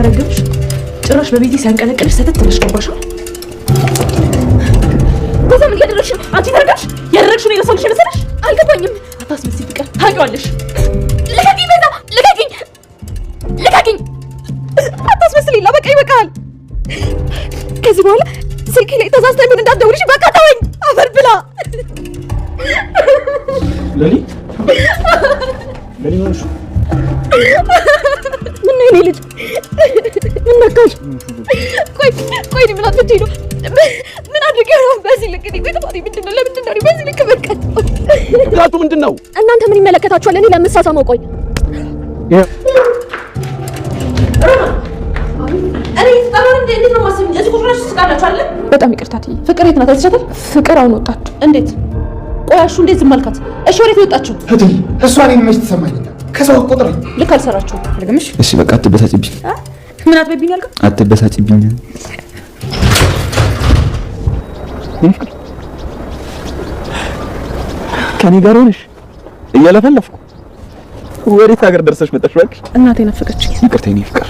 ተረግብሽ ጭራሽ በቤቴ ሲያንቀለቅልሽ ሰተት ትለሽ ገባሽ። በዛም እያደረግሽ አንቺ ተረጋግሽ ያደረግሽው ነው የሰውልሽ መሰለሽ። አልገባኝም። አታስመስይ ፍቅር ታውቂዋለሽ። ልቀቂኝ ቤዛ ልቀቂኝ ልቀቂኝ። አታስመስል ሌላ በቃ ይበቃል። ከዚህ በኋላ ስልኬ ላይ ተሳስተሽ ምን እንዳትደውልሽ በቃ ተወኝ። አፈር ብላ ለሊ ለሊ ሆነሽ ምን ነው የኔ ልጅ ምን ነካሽ? ቆይ ምን አጥፍቼ ነው? ምን አድርጌ ነው በዚህ ልክ እኔ ቤተፋሪ ምንድነው? ለምንድን ነው በዚህ ልክ በቃ ምክንያቱ ምንድነው? እናንተ ምን ይመለከታችኋል? እኔ ለምሳሳመው ቆይ በጣም ይቅርታ ትይ። ፍቅር የት ናት? አይተሻታል? ፍቅር አሁን ወጣች። እንዴት? ቆይ አሹ እንዴት ዝም አልካት? እሺ ወዴት ወጣችሁ? እህቴ እሷ እኔን መች ትሰማኝና ከሰው ቆጥረኝ። ልክ አልሰራችሁም። ልግምሽ። እሺ በቃ አትበሳጭብኝ። ምን አትበይብኝ አልከው? አትበሳጭብኝ። ከኔ ጋር ሆነሽ እያለፈለፍኩ ወዴት ሀገር ደርሰሽ መጣሽ? እባክሽ እናቴ ናፈቀችኝ። ይቅርታ የኔ ፍቅር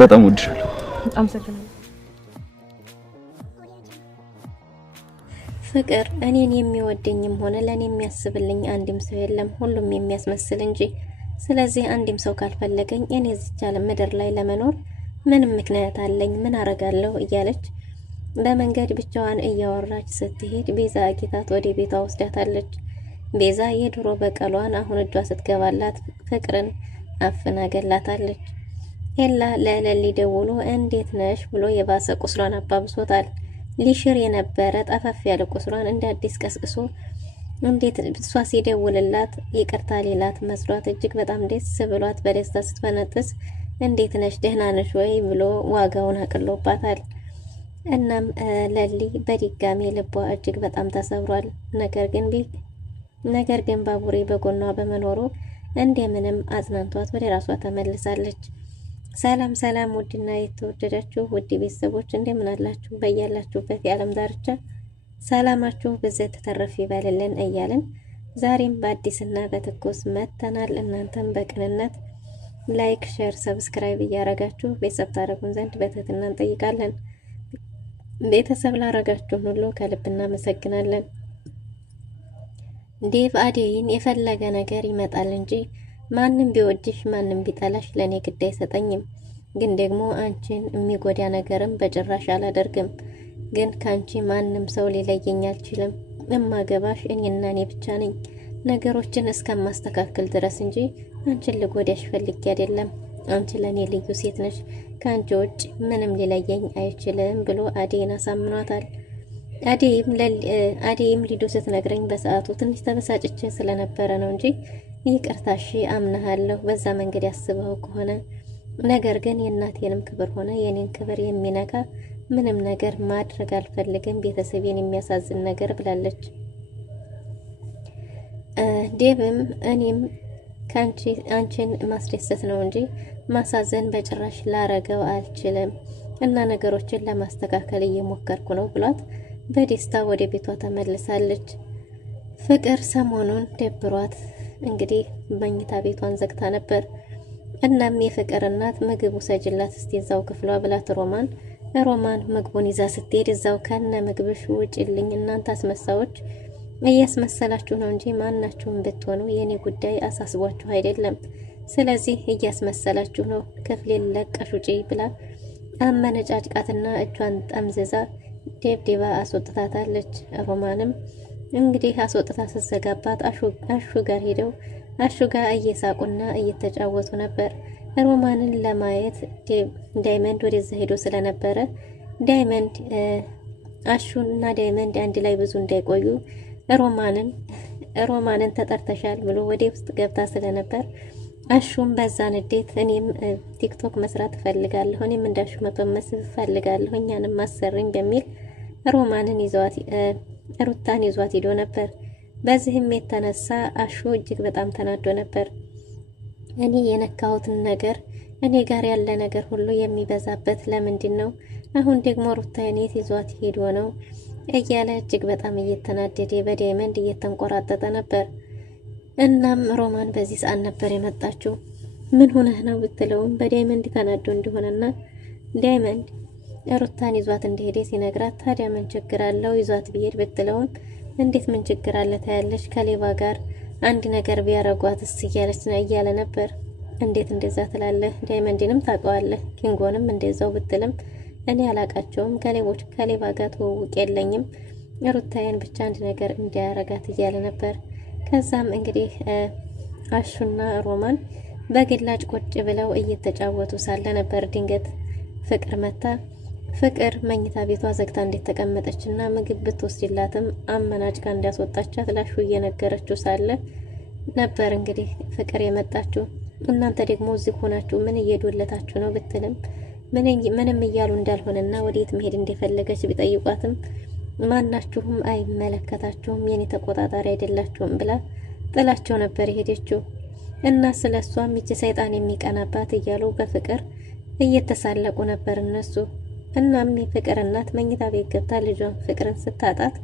በጣም ወድሻለሁ። አመሰግናለሁ። ፍቅር እኔን የሚወደኝም ሆነ ለኔ የሚያስብልኝ አንድም ሰው የለም፣ ሁሉም የሚያስመስል እንጂ። ስለዚህ አንድም ሰው ካልፈለገኝ እኔ እዚች ዓለም ምድር ላይ ለመኖር ምንም ምክንያት አለኝ? ምን አረጋለሁ? እያለች በመንገድ ብቻዋን እያወራች ስትሄድ ቤዛ አጊታት ወደ ቤቷ ወስዳታለች። ቤዛ የድሮ በቀሏን አሁን እጇ ስትገባላት ፍቅርን አፍና ገላታለች። ኤላ ለለሊ ደውሎ እንዴት ነሽ ብሎ የባሰ ቁስሏን አባብሶታል። ሊሽር የነበረ ጠፈፍ ያለ ቁስሏን እንደ አዲስ ቀስቅሶ እንዴት እሷ ሲደውልላት ይቅርታ ሌላት መስሏት እጅግ በጣም ደስ ብሏት በደስታ ስትፈነጥስ እንዴት ነሽ ደህና ነሽ ወይ ብሎ ዋጋውን አቅሎባታል። እናም ለሊ በድጋሚ ልቧ እጅግ በጣም ተሰብሯል። ነገር ግን ባቡሬ በጎኗ በመኖሩ እንደምንም አጽናንቷት ወደ ራሷ ተመልሳለች። ሰላም ሰላም! ውድና የተወደዳችሁ ውድ ቤተሰቦች እንደምን አላችሁ? በያላችሁበት የዓለም ዳርቻ ሰላማችሁ ብዘት ተተረፍ ይበልልን እያልን ዛሬም በአዲስና በትኩስ መተናል። እናንተም በቅንነት ላይክ፣ ሼር፣ ሰብስክራይብ እያረጋችሁ ቤተሰብ ታደርጉን ዘንድ በትህትና እንጠይቃለን። ቤተሰብ ላረጋችሁ ሁሉ ከልብ እናመሰግናለን። ዴቭ አደይን የፈለገ ነገር ይመጣል እንጂ ማንም ቢወድሽ ማንም ቢጠላሽ ለኔ ግድ አይሰጠኝም። ግን ደግሞ አንቺን የሚጎዳ ነገርም በጭራሽ አላደርግም። ግን ካንቺ ማንም ሰው ሊለየኝ አልችልም። እማገባሽ እኔና እኔ ብቻ ነኝ። ነገሮችን እስከማስተካከል ድረስ እንጂ አንቺን ልጎዳሽ ፈልጌ አይደለም። አንቺ ለኔ ልዩ ሴት ነሽ። ካንቺ ውጭ ምንም ሊለየኝ አይችልም ብሎ አደይን አሳምኗታል። አደይም ሊዱ ስትነግረኝ በሰዓቱ ትንሽ ተበሳጭቼ ስለነበረ ነው እንጂ ይቅርታሽ አምናሃለሁ በዛ መንገድ ያስበው ከሆነ ነገር ግን የእናቴንም ክብር ሆነ የኔን ክብር የሚነካ ምንም ነገር ማድረግ አልፈልግም፣ ቤተሰቤን የሚያሳዝን ነገር ብላለች። ዴቭም እኔም አንቺን ማስደሰት ነው እንጂ ማሳዘን በጭራሽ ላረገው አልችልም እና ነገሮችን ለማስተካከል እየሞከርኩ ነው ብሏት በደስታ ወደ ቤቷ ተመልሳለች። ፍቅር ሰሞኑን ደብሯት እንግዲህ መኝታ ቤቷን ዘግታ ነበር። እናም የፍቅር እናት ምግቡ ሰጅላት እስቲ እዛው ክፍሏ ብላት ሮማን ምግቡን ይዛ ስትሄድ እዛው ከነ ምግብሽ ውጭልኝ፣ እናንተ አስመሳዎች እያስመሰላችሁ ነው እንጂ ማናችሁም ብትሆኑ የኔ ጉዳይ አሳስቧችሁ አይደለም። ስለዚህ እያስመሰላችሁ ነው፣ ክፍሌን ለቀሽ ውጪ ብላ አመነጫጭቃትና እጇን ጠምዝዛ ደብድባ አስወጥታታለች። ሮማንም እንግዲህ አስወጥታ ስትዘጋባት አሹ ጋር ሄደው አሹ ጋር እየሳቁና እየተጫወቱ ነበር። ሮማንን ለማየት ዳይመንድ ወደዛ ሄዶ ስለነበረ ዳይመንድ አሹና ዳይመንድ አንድ ላይ ብዙ እንዳይቆዩ ሮማንን ተጠርተሻል ብሎ ወደ ውስጥ ገብታ ስለነበር አሹም በዛ ንዴት እኔም ቲክቶክ መስራት እፈልጋለሁ፣ እኔም እንዳሹ መፈመስ እፈልጋለሁ፣ እኛንም ማሰርኝ በሚል ሩታን ይዟት ሄዶ ነበር። በዚህም የተነሳ አሹ እጅግ በጣም ተናዶ ነበር። እኔ የነካሁትን ነገር እኔ ጋር ያለ ነገር ሁሉ የሚበዛበት ለምንድን ነው? አሁን ደግሞ ሩታን የት ይዟት ሄዶ ነው እያለ እጅግ በጣም እየተናደደ በዳይመንድ እየተንቆራጠጠ ነበር። እናም ሮማን በዚህ ሰዓት ነበር የመጣችው። ምን ሆነህ ነው ብትለውም በዳይመንድ ተናዶ እንደሆነና ዳይመንድ ሩታን ይዟት እንደሄደ ሲነግራት ታዲያ ምን ችግር አለው ይዟት ቢሄድ ብትለውም እንዴት ምን ችግር አለ ታያለሽ ከሌባ ጋር አንድ ነገር ቢያረጓትስ እያለ ነበር። እንዴት እንደዛ ትላለህ? ዳይመንድንም ታውቀዋለህ ኪንጎንም እንደዛው ብትልም እኔ አላቃቸውም ከሌባ ጋር ትውውቅ የለኝም ሩታዬን ብቻ አንድ ነገር እንዲያረጋት እያለ ነበር። ከዛም እንግዲህ አሹና ሮማን በግላጭ ቁጭ ብለው እየተጫወቱ ሳለ ነበር ድንገት ፍቅር መታ። ፍቅር መኝታ ቤቷ ዘግታ እንዴት ተቀመጠችና ምግብ ብትወስድላትም አመናጭቃ እንዳስወጣቻት ላሹ እየነገረችው ሳለ ነበር እንግዲህ ፍቅር የመጣችው። እናንተ ደግሞ እዚህ ሆናችሁ ምን እየዶለታችሁ ነው ብትልም ምንም እያሉ እንዳልሆነና ወዴት መሄድ እንደፈለገች ቢጠይቋትም ማናችሁም አይመለከታችሁም የኔ ተቆጣጣሪ አይደላችሁም ብላ ጥላቸው ነበር የሄደችው። እና ስለሷም ይቺ ሰይጣን የሚቀናባት እያሉ በፍቅር እየተሳለቁ ነበር እነሱ። እናም የፍቅር እናት መኝታ ቤት ገብታ ልጇን ፍቅርን ስታጣት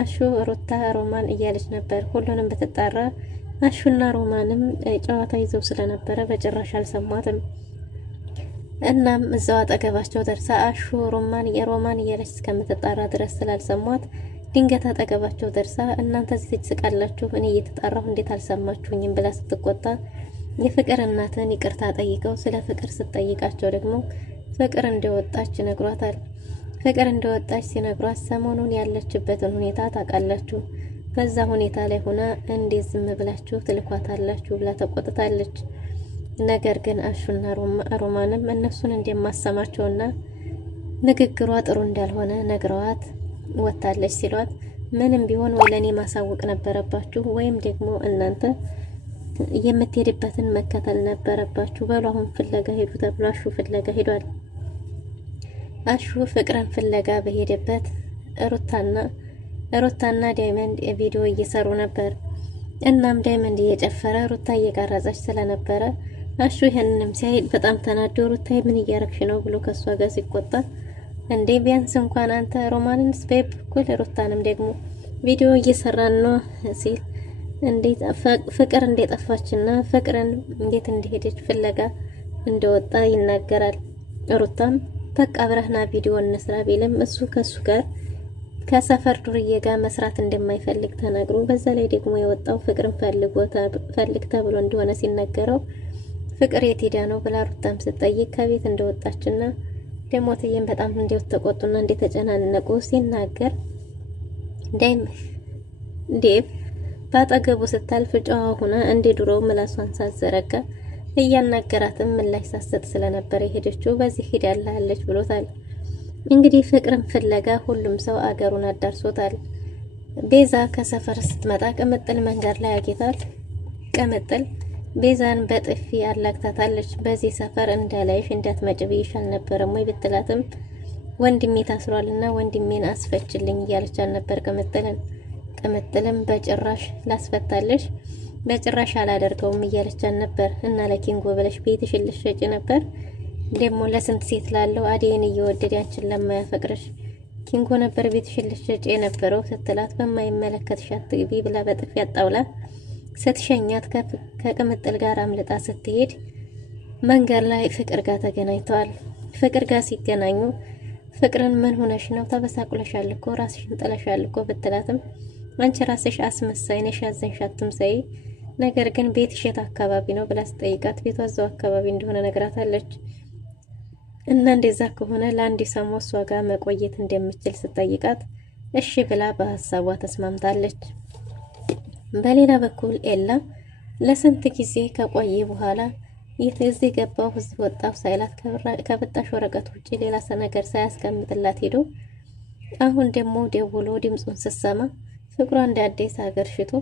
አሹ ሩታ ሮማን እያለች ነበር። ሁሉንም በተጣራ አሹና ሮማንም ጨዋታ ይዘው ስለነበረ በጭራሽ አልሰማትም። እናም እዛው አጠገባቸው ደርሳ አሹ ሮማን እያለች እስከምትጣራ ድረስ ስላልሰሟት ድንገት አጠገባቸው ደርሳ እናንተ እዚህ ትስቃላችሁ እኔ እየተጣራሁ እንዴት አልሰማችሁኝም ብላ ስትቆጣ የፍቅር እናትን ይቅርታ ጠይቀው ስለ ፍቅር ስትጠይቃቸው ደግሞ ፍቅር እንደወጣች ነግሯታል። ፍቅር እንደወጣች ሲነግሯት ሰሞኑን ያለችበትን ሁኔታ ታውቃላችሁ፣ በዛ ሁኔታ ላይ ሆና እንዴት ዝም ብላችሁ ትልኳታላችሁ ብላ ተቆጥታለች። ነገር ግን አሹና ሮማንም እነሱን እንደማሰማቸውና ንግግሯ ጥሩ እንዳልሆነ ነግረዋት ወታለች ሲሏት ምንም ቢሆን ወይ ለኔ ማሳወቅ ነበረባችሁ ወይም ደግሞ እናንተ የምትሄድበትን መከተል ነበረባችሁ። በሉ አሁን ፍለጋ ሄዱ ተብሎ አሹ ፍለጋ ሄዷል። አሹ ፍቅርን ፍለጋ በሄደበት ሩታና ዳይመንድ ቪዲዮ እየሰሩ ነበር። እናም ዳይመንድ እየጨፈረ ሩታ እየቀረጸች ስለነበረ አሹ ይሄንንም ሲያይ በጣም ተናዶ ሩታ ምን እያረግሽ ነው ብሎ ከሷ ጋር ሲቆጣ እንዴ ቢያንስ እንኳን አንተ ሮማንን ስፔፕ ኩል ሩታንም ደግሞ ቪዲዮ እየሰራን ነው ሲል እንዴት ፍቅር እንደጠፋችና ፍቅርን እንዴት እንደሄደች ፍለጋ እንደወጣ ይናገራል። ሩታም በቃ አብረህና ቪዲዮ እንስራ ቢልም እሱ ከሱ ጋር ከሰፈር ዱርዬ ጋር መስራት እንደማይፈልግ ተናግሮ በዛ ላይ ደግሞ የወጣው ፍቅርን ፈልግ ተብሎ እንደሆነ ሲነገረው ፍቅር የት ሄዳ ነው ብላ ሩታም ስትጠይቅ ከቤት እንደወጣችና ደሞትዬም በጣም እንደተቆጡና እንደተጨናነቁ ሲናገር ዴቭ ባጠገቡ ስታልፍ ጨዋ ሆና እንደ ድሮው ምላሷን ሳትዘረጋ እያናገራትም ምላሽ ሳትሰጥ ስለነበር የሄደችው በዚህ ሄዳለች ብሎታል። እንግዲህ ፍቅርን ፍለጋ ሁሉም ሰው አገሩን አዳርሶታል። ቤዛ ከሰፈር ስትመጣ ቅምጥል መንገድ ላይ አግኝታል። ቅምጥል ቤዛን በጥፊ አላግታታለች። በዚህ ሰፈር እንዳላይሽ እንዳትመጭ ብዬሽ አልነበረም ወይ ብትላትም ወንድሜ ታስሯልና ወንድሜን አስፈችልኝ እያለች አልነበር ቅምጥልም በጭራሽ ላስፈታለሽ በጭራሽ አላደርገውም እያለች ነበር። እና ለኪንጎ ብለሽ ቤትሽን ልትሸጪ ነበር ደግሞ ለስንት ሴት ላለው አዴን እየወደደ አንቺን ለማያፈቅርሽ ኪንጎ ነበር ቤትሽን ልትሸጪ የነበረው ስትላት በማይመለከትሽ አትግቢ ብላ በጥፊ አጣውላ ስትሸኛት ከቅምጥል ጋር አምልጣ ስትሄድ መንገድ ላይ ፍቅር ጋር ተገናኝተዋል። ፍቅር ጋር ሲገናኙ ፍቅርን ምን ሆነሽ ነው ተበሳቁለሻል እኮ ራስሽን ጥለሻል እኮ ብትላትም አንቺ ራስሽ አስመሳይ ነሽ ያዘንሽ አትምሰይ ነገር ግን ቤትሽ የት አካባቢ ነው ብላ ስጠይቃት ቤቷ እዛው አካባቢ እንደሆነ ነግራታለች። እና እንደዛ ከሆነ ለአንድ ሰሞን እሷ ጋር መቆየት እንደምትችል ስጠይቃት እሺ ብላ በሐሳቧ ተስማምታለች። በሌላ በኩል ኤላ ለስንት ጊዜ ከቆየ በኋላ እዚህ ገባው እዚህ ወጣው ሳይላት ከበጣሽ ወረቀት ውጪ ሌላ ነገር ሳያስቀምጥላት ሄዶ አሁን ደግሞ ደውሎ ድምጹን ስትሰማ ፍቅሯ እንደ አዲስ ሀገር ሽቶ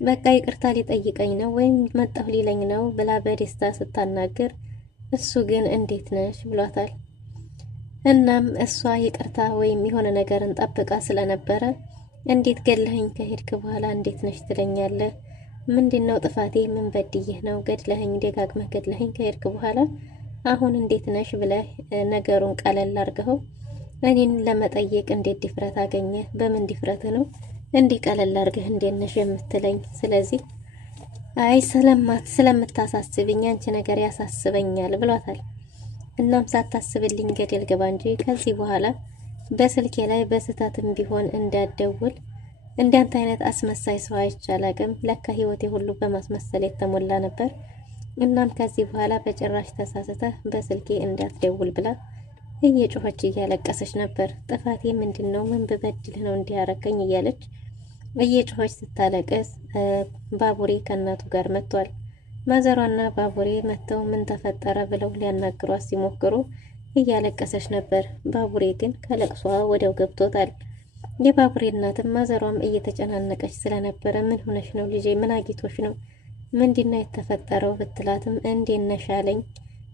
በቃ ይቅርታ ሊጠይቀኝ ነው ወይም መጣሁ ሊለኝ ነው ብላ በደስታ ስታናገር እሱ ግን እንዴት ነሽ ብሏታል። እናም እሷ ይቅርታ ወይም የሆነ ነገርን ጠብቃ ስለነበረ እንዴት ገለኸኝ ከሄድክ በኋላ እንዴት ነሽ ትለኛለህ? ምንድነው ጥፋቴ? ምን በድዬህ ነው? ገድለኸኝ ደጋግመህ ገድለኸኝ ከሄድክ በኋላ አሁን እንዴት ነሽ ብለህ ነገሩን ቀለል አድርገው እኔን ለመጠየቅ እንዴት ድፍረት አገኘ? በምን ድፍረት ነው እንዲህ ቀለል አድርገህ እንዴት ነሽ የምትለኝ? ስለዚህ አይ ስለምታሳስብኝ አንቺ ነገር ያሳስበኛል ብሏታል። እናም ሳታስብልኝ ገደል ገባ እንጂ ከዚህ በኋላ በስልኬ ላይ በስህተትም ቢሆን እንዳትደውል፣ እንዳንተ አይነት አስመሳይ ሰው አይቻላቅም። ለካ ህይወቴ ሁሉ በማስመሰል የተሞላ ነበር። እናም ከዚህ በኋላ በጭራሽ ተሳስተህ በስልኬ እንዳትደውል ብላ እየጮኸች እያለቀሰች ነበር። ጥፋቴ ምንድነው? ምን ብበድልህ ነው እንዲያረከኝ? እያለች እየጮኸች ስታለቅስ ባቡሬ ከእናቱ ጋር መጥቷል። ማዘሯና ባቡሬ መጥተው ምን ተፈጠረ ብለው ሊያናግሯት ሲሞክሩ እያለቀሰች ነበር። ባቡሬ ግን ከለቅሷ ወዲያው ገብቶታል። የባቡሬ እናትም ማዘሯም እየተጨናነቀች ስለነበረ ምን ሆነሽ ነው ልጄ? ምን አጊቶሽ ነው? ምንድነው የተፈጠረው ብትላትም እንዴት ነሻለኝ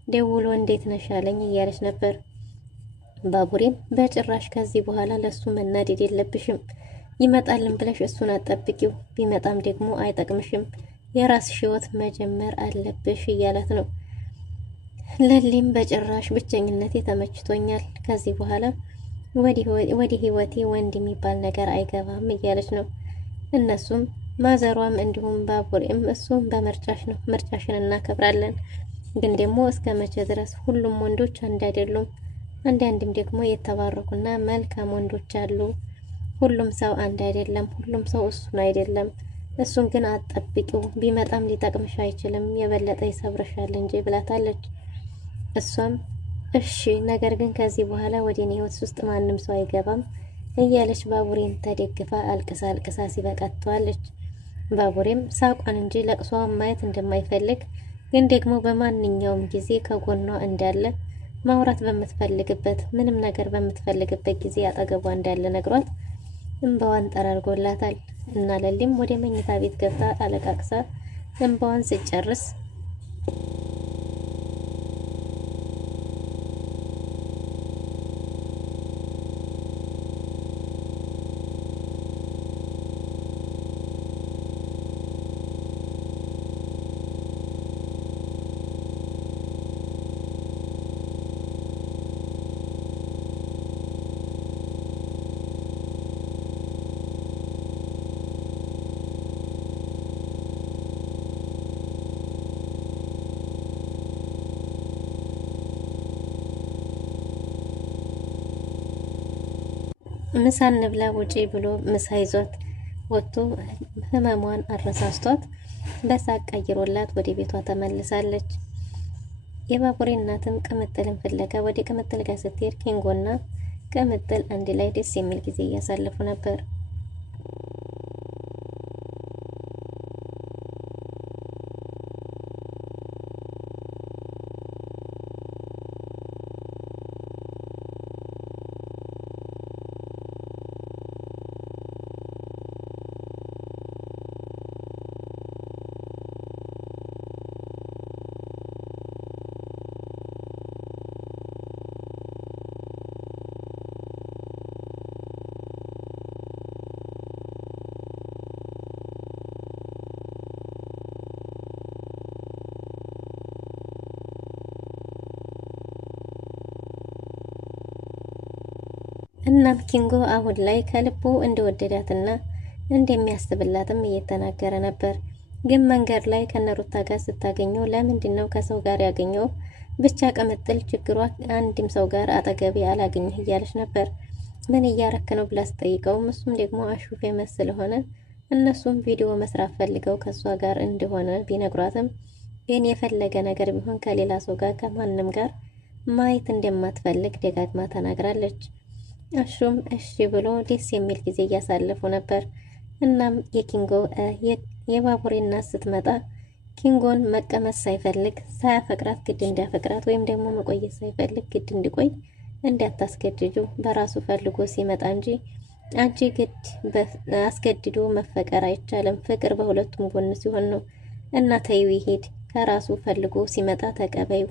ደውሎ እንዴት ነሻለኝ እያለች ነበር። ባቡሬም በጭራሽ ከዚህ በኋላ ለሱ መናደድ የለብሽም፣ ይመጣልን ብለሽ እሱን አጠብቂው፣ ቢመጣም ደግሞ አይጠቅምሽም፣ የራስሽ ህይወት መጀመር አለብሽ እያላት ነው። ለሊም በጭራሽ ብቸኝነቴ ተመችቶኛል፣ ከዚህ በኋላ ወደ ህይወቴ ወንድ የሚባል ነገር አይገባም እያለች ነው። እነሱም ማዘሯም እንዲሁም ባቡሬም እሱም በምርጫሽ ነው፣ ምርጫሽን እናከብራለን፣ ግን ደግሞ እስከ መቼ ድረስ? ሁሉም ወንዶች አንድ አይደሉም፣ አንዳንድም ደግሞ የተባረኩና መልካም ወንዶች አሉ። ሁሉም ሰው አንድ አይደለም፣ ሁሉም ሰው እሱን አይደለም። እሱን ግን አጠብቂው፣ ቢመጣም ሊጠቅምሽ አይችልም፣ የበለጠ ይሰብርሻል እንጂ ብላታለች። እሷም እሺ፣ ነገር ግን ከዚህ በኋላ ወደ እኔ ህይወት ውስጥ ማንም ሰው አይገባም እያለች ባቡሬን ተደግፋ አልቅሳ አልቅሳ ሲበቃተዋለች። ባቡሬም ሳቋን እንጂ ለቅሷን ማየት እንደማይፈልግ ግን ደግሞ በማንኛውም ጊዜ ከጎኗ እንዳለ ማውራት በምትፈልግበት ምንም ነገር በምትፈልግበት ጊዜ አጠገቧ እንዳለ ነግሯት እንባዋን ጠራርጎላታል። እና ለሊም ወደ መኝታ ቤት ገብታ አለቃቅሳ እንባዋን ስጨርስ ምሳ እንብላ ውጪ ብሎ ምሳ ይዟት ወጥቶ ህመሟን አረሳስቷት በሳቅ ቀይሮላት ወደ ቤቷ ተመልሳለች። የባቡሬ እናትም ቅምጥልን ፍለጋ ወደ ቅምጥል ጋር ስትሄድ ኪንጎና ቅምጥል አንድ ላይ ደስ የሚል ጊዜ እያሳለፉ ነበር። እናም ኪንጎ አሁን ላይ ከልቡ እንደወደዳትና እንደሚያስብላትም እየተናገረ ነበር። ግን መንገድ ላይ ከነሩታ ጋር ስታገኘው ለምንድነው ከሰው ጋር ያገኘው? ብቻ ቅምጥል ችግሯ አንድም ሰው ጋር አጠገቤ አላገኘህ እያለች ነበር። ምን እያረክ ነው ብላ ስጠይቀውም እሱም ደግሞ አሹፌ መስ ስለሆነ እነሱም ቪዲዮ መስራት ፈልገው ከሷ ጋር እንደሆነ ቢነግሯትም ግን የፈለገ ነገር ቢሆን ከሌላ ሰው ጋር ከማንም ጋር ማየት እንደማትፈልግ ደጋግማ ተናግራለች። አሹም እሺ ብሎ ደስ የሚል ጊዜ እያሳለፉ ነበር። እናም የኪንጎ የባቡሬ እናት ስትመጣ ኪንጎን መቀመጥ ሳይፈልግ ሳያፈቅራት ግድ እንዲያፈቅራት ወይም ደግሞ መቆየት ሳይፈልግ ግድ እንዲቆይ እንዳታስገድጁ በራሱ ፈልጎ ሲመጣ እንጂ አንቺ ግድ አስገድዶ መፈቀር አይቻልም። ፍቅር በሁለቱም ጎን ሲሆን ነው። እና ተይው ይሄድ ከራሱ ፈልጎ ሲመጣ ተቀበዩ።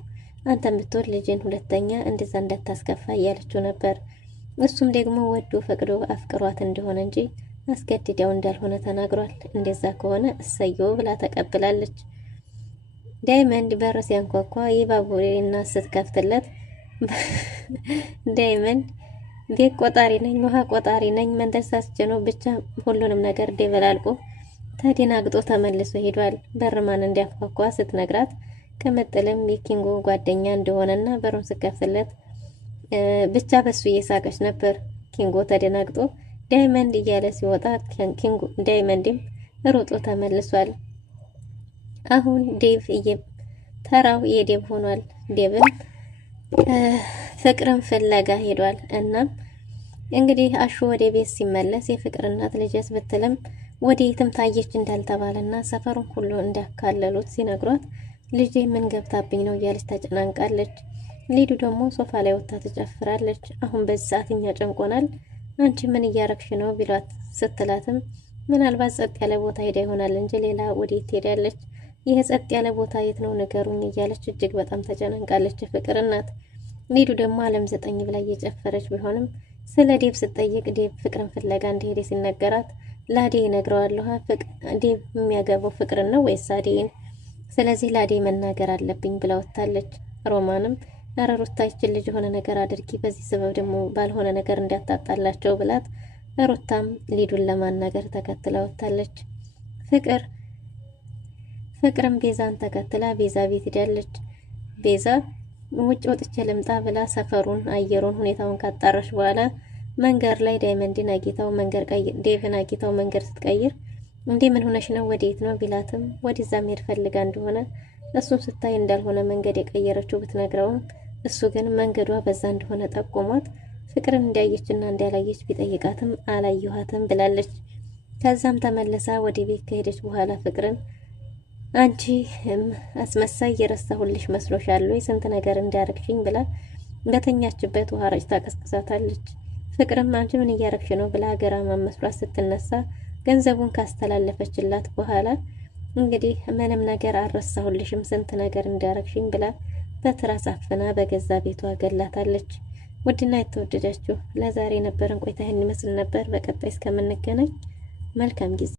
አንተ ብትወድ ልጅን ሁለተኛ እንደዛ እንዳታስከፋ እያለችው ነበር። እሱም ደግሞ ወዶ ፈቅዶ አፍቅሯት እንደሆነ እንጂ አስገድደው እንዳልሆነ ተናግሯል። እንደዛ ከሆነ እሰየው ብላ ተቀብላለች። ዳይመንድ በር ሲያንኳኳ የባቡሬ እናት ስትከፍትለት ዳይመንድ ቤት ቆጣሪ ነኝ፣ ውሃ ቆጣሪ ነኝ፣ መንደር ሳስጭኖ ብቻ ሁሉንም ነገር ደበላልቆ ተደናግጦ ተመልሶ ሄዷል። በርማን እንዲያፏኳ ስትነግራት ቅምጥልም የኪንጎ ጓደኛ እንደሆነና በሩን ስከፍትለት ብቻ በሱ እየሳቀች ነበር። ኪንጎ ተደናግጦ ዳይመንድ እያለ ሲወጣ ዳይመንድም ሮጦ ተመልሷል። አሁን ዴቭ ተራው የዴቭ ሆኗል። ዴቭም ፍቅርን ፍለጋ ሄዷል። እናም እንግዲህ አሹ ወደ ቤት ሲመለስ የፍቅር እናት ልጅስ ብትልም ወዴትም ታየች እንዳልተባለና ሰፈሩን ሁሉ እንዳካለሉት ሲነግሯት ልጄ ምን ገብታብኝ ነው እያለች ተጨናንቃለች። ሊዱ ደግሞ ሶፋ ላይ ወጥታ ትጨፍራለች። አሁን በዚህ ሰዓት እኛ ጨንቆናል፣ አንቺ ምን እያረግሽ ነው ቢሏት ስትላትም ምናልባት ጸጥ ያለ ቦታ ሄዳ ይሆናል እንጂ ሌላ ወዴት ትሄዳለች? ይህ ጸጥ ያለ ቦታ የት ነው ንገሩኝ እያለች እጅግ በጣም ተጨናንቃለች ፍቅር እናት። ሊዱ ደግሞ አለም 9 ብላ እየጨፈረች ቢሆንም ስለ ዴቭ ስትጠይቅ ዴቭ ፍቅርን ፍለጋ እንደሄደ ሲነገራት ላዴ ይነግረዋለሁ። ዴቭ የሚያገባው ፍቅርን ነው ወይስ አዴን? ስለዚህ ላዴ መናገር አለብኝ ብላ ወጥታለች። ሮማንም ኧረ ሩታ ይችን ልጅ የሆነ ነገር አድርጊ፣ በዚህ ስበብ ደግሞ ባልሆነ ነገር እንዲያጣጣላቸው ብላት ሩታም ሊዱን ለማናገር ተከትላ ወጥታለች። ፍቅርም ቤዛን ተከትላ ቤዛ ቤት ሄዳለች። ቤዛ ውጭ ወጥቼ ልምጣ ብላ ሰፈሩን፣ አየሩን፣ ሁኔታውን ካጣራሽ በኋላ መንገድ ላይ ዳይመንድን አግኝታው ዴቭን አግኝታው መንገድ ስትቀይር እንዴ ምን ሆነሽ ነው ወዴት ነው ቢላትም ወደዛ መሄድ ፈልጋ እንደሆነ እሱን ስታይ እንዳልሆነ መንገድ የቀየረችው ብትነግረውም እሱ ግን መንገዷ በዛ እንደሆነ ጠቆሟት ፍቅርን እንዳየችና እንዳላየች ቢጠይቃትም አላየኋትም ብላለች። ከዛም ተመለሳ ወደ ቤት ከሄደች በኋላ ፍቅርን አንቺ አስመሳይ የረሳሁልሽ መስሎሻል ወይ ስንት ነገር እንዳረግሽኝ ብላ በተኛችበት ውሃ ረጭታ ቀስቅሳታለች። ፍቅርም አንቺ ምን እያረግሽ ነው ብላ ገራማ መስሏት ስትነሳ ገንዘቡን ካስተላለፈችላት በኋላ እንግዲህ ምንም ነገር አልረሳሁልሽም ስንት ነገር እንዳረግሽኝ ብላ በትራስ አፍና በገዛ ቤቷ ገላታለች። ውድና የተወደዳችሁ ለዛሬ የነበረን ቆይታ ይህን ይመስል ነበር። በቀጣይ እስከምንገናኝ መልካም ጊዜ